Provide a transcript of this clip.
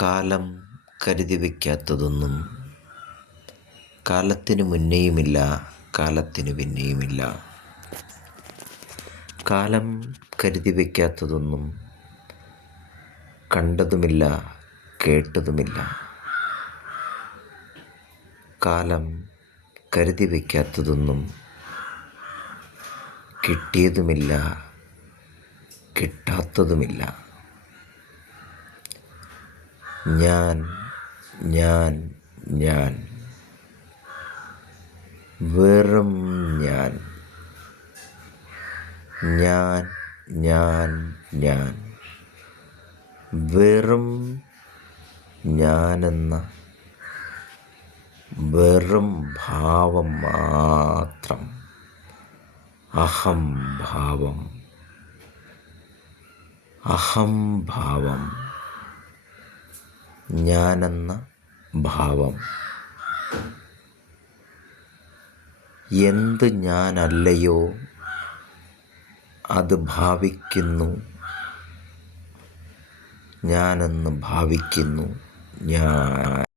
കാലം കരുതി വയ്ക്കാത്തതൊന്നും കാലത്തിന് മുന്നേയുമില്ല, കാലത്തിന് പിന്നെയുമില്ല. കാലം കരുതി വയ്ക്കാത്തതൊന്നും കണ്ടതുമില്ല, കേട്ടതുമില്ല. കാലം കരുതി വയ്ക്കാത്തതൊന്നും കിട്ടിയതുമില്ല, കിട്ടാത്തതുമില്ല. ഞാൻ വെറും ഞാൻ വെറും ഞാനെന്ന വെറും ഭാവം മാത്രം. അഹംഭാവം, ഞാനെന്ന ഭാവം. എന്ത് ഞാനല്ലയോ അത് ഭാവിക്കുന്നു, ഞാനെന്ന് ഭാവിക്കുന്നു ഞാൻ.